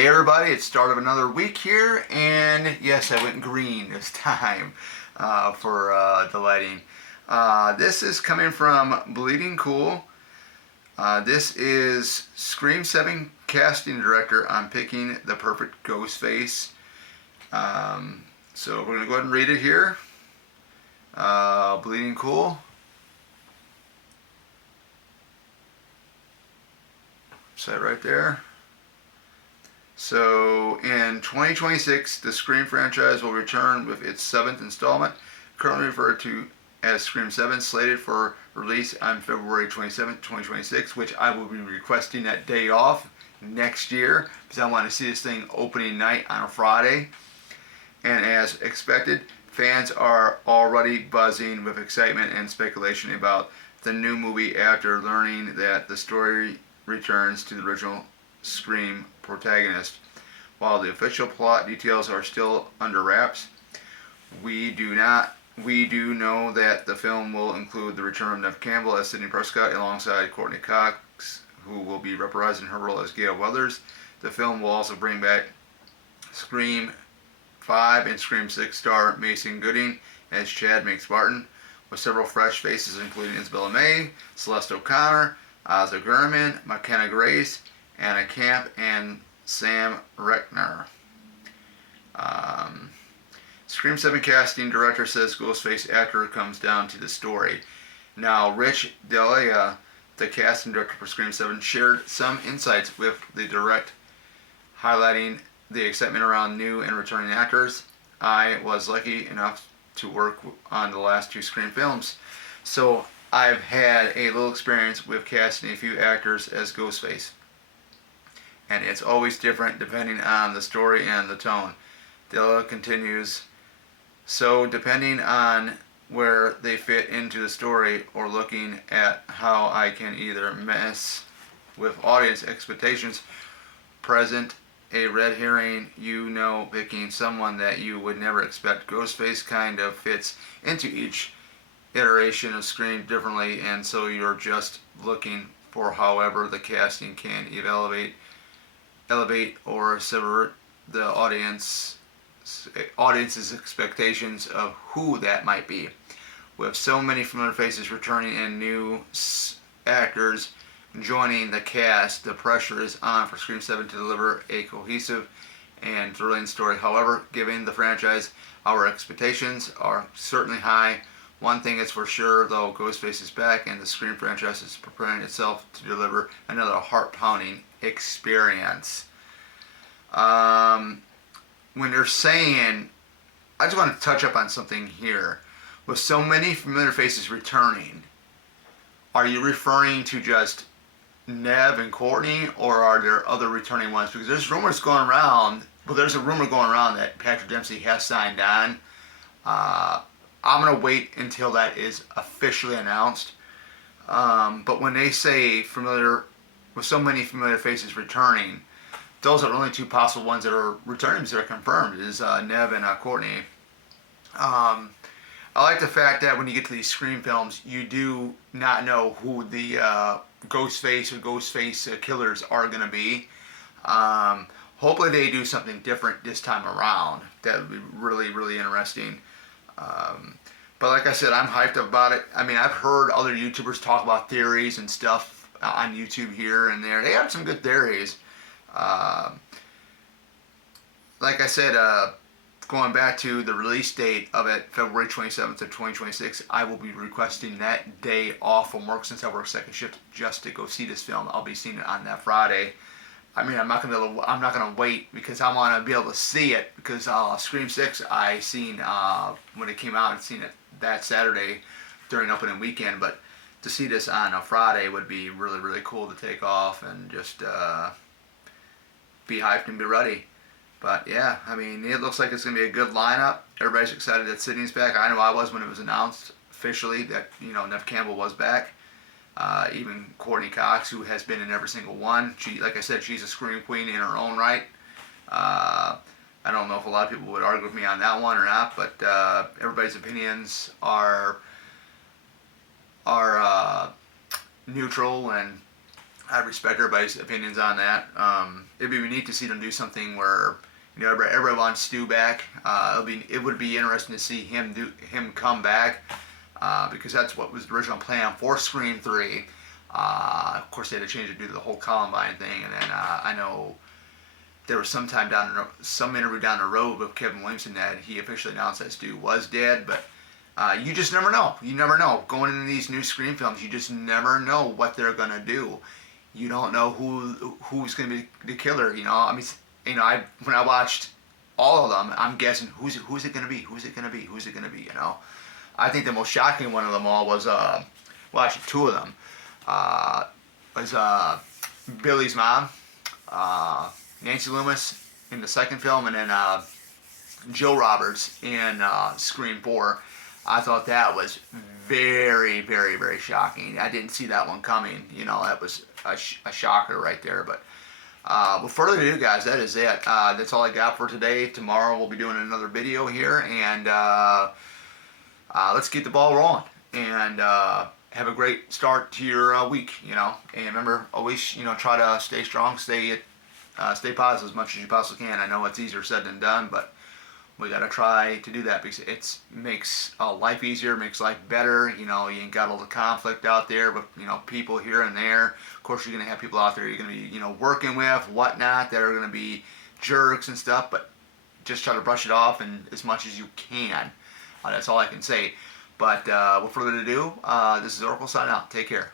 Hey everybody, it's start of another week here, and yes, I went green this time for the lighting. This is coming from Bleeding Cool. This is Scream 7 casting director on picking the perfect Ghostface. So we're going to go ahead and read it here. Bleeding Cool. Set right there. So in 2026, the Scream franchise will return with its 7th installment, currently referred to as Scream 7, slated for release on February 27, 2026, which I will be requesting that day off next year because I want to see this thing opening night on a Friday. And as expected, fans are already buzzing with excitement and speculation about the new movie after learning that the story returns to the original Scream protagonist. While the official plot details are still under wraps, we do know that the film will include the return of Neve Campbell as Sidney Prescott alongside Courtney Cox, who will be reprising her role as Gail Weathers. The film will also bring back Scream 5 and Scream 6 star Mason Gooding as Chad Makes Martin, with several fresh faces including Isabella May, Celeste O'Connor, Asa Gurman, McKenna Grace, Anna Camp, and Sam Reckner. Scream 7 casting director says Ghostface actor comes down to the story. Now, Rich Delia, the casting director for Scream 7, shared some insights with the direct, highlighting the excitement around new and returning actors. I was lucky enough to work on the last 2 Scream films, so I've had a little experience with casting a few actors as Ghostface. And it's always different depending on the story and the tone. Della continues, so depending on where they fit into the story or looking at how I can either mess with audience expectations, present a red herring, picking someone that you would never expect. Ghostface kind of fits into each iteration of Scream differently, and so you're just looking for however the casting can elevate or subvert the audience's expectations of who that might be. With so many familiar faces returning and new actors joining the cast, the pressure is on for Scream 7 to deliver a cohesive and thrilling story. However, given the franchise, our expectations are certainly high. One thing is for sure, though, Ghostface is back and the Scream franchise is preparing itself to deliver another heart-pounding experience. When they're saying, I just want to touch up on something here. With so many familiar faces returning, are you referring to just Neve and Courtney, or are there other returning ones? Because there's rumors going around, there's a rumor going around that Patrick Dempsey has signed on. I'm going to wait until that is officially announced. But when they say with so many familiar faces returning, those are the only 2 possible ones that are returning that are confirmed, is Neve and Courtney. I like the fact that when you get to these Scream films, you do not know who the Ghostface or Ghostface killers are going to be. Hopefully they do something different this time around. That would be really, really interesting. But like I said, I'm hyped about it. I mean, I've heard other YouTubers talk about theories and stuff on YouTube here and there. They have some good theories. Like I said, going back to the release date of it, February 27th of 2026, I will be requesting that day off from work since I work second shift just to go see this film. I'll be seeing it on that Friday. I mean, I'm not gonna wait because I want to be able to see it, because Scream 6 I seen when it came out. I'd seen it that Saturday during opening weekend, but to see this on a Friday would be really, really cool to take off and just be hyped and be ready. But yeah, I mean, it looks like it's going to be a good lineup. Everybody's excited that Sydney's back. I know I was when it was announced officially that, Neve Campbell was back. Even Courtney Cox, who has been in every single one. Like I said, she's a Scream queen in her own right. I don't know if a lot of people would argue with me on that one or not, but everybody's opinions are neutral, and I respect everybody's opinions on that. It'd be neat to see them do something where everybody wants Stu back. It would be interesting to see him come back because that's what was the original plan for Scream 3. Of course, they had to change it due to the whole Columbine thing, and then I know there was some interview down the road with Kevin Williamson that he officially announced that Stu was dead, but you just never know. You never know. Going into these new Scream films, you just never know what they're gonna do. You don't know who's gonna be the killer. I mean, when I watched all of them, I'm guessing who's it gonna be? Who's it gonna be? Who's it gonna be? I think the most shocking one of them all was well, actually two of them was Billy's mom, Nancy Loomis in the second film, and then Jill Roberts in Scream 4. I thought that was very, very, very shocking. I didn't see that one coming. That was a shocker right there. But without further ado, guys, that is it. That's all I got for today. Tomorrow we'll be doing another video here, and let's get the ball rolling and have a great start to your week. And remember, always try to stay strong, stay positive as much as you possibly can. I know it's easier said than done, but we gotta try to do that because it makes life easier, makes life better. You ain't got all the conflict out there with people here and there. Of course, you're gonna have people out there you're gonna be working with, whatnot, that are gonna be jerks and stuff. But just try to brush it off and as much as you can. That's all I can say. But without further ado, this is Oracle signing out. Take care.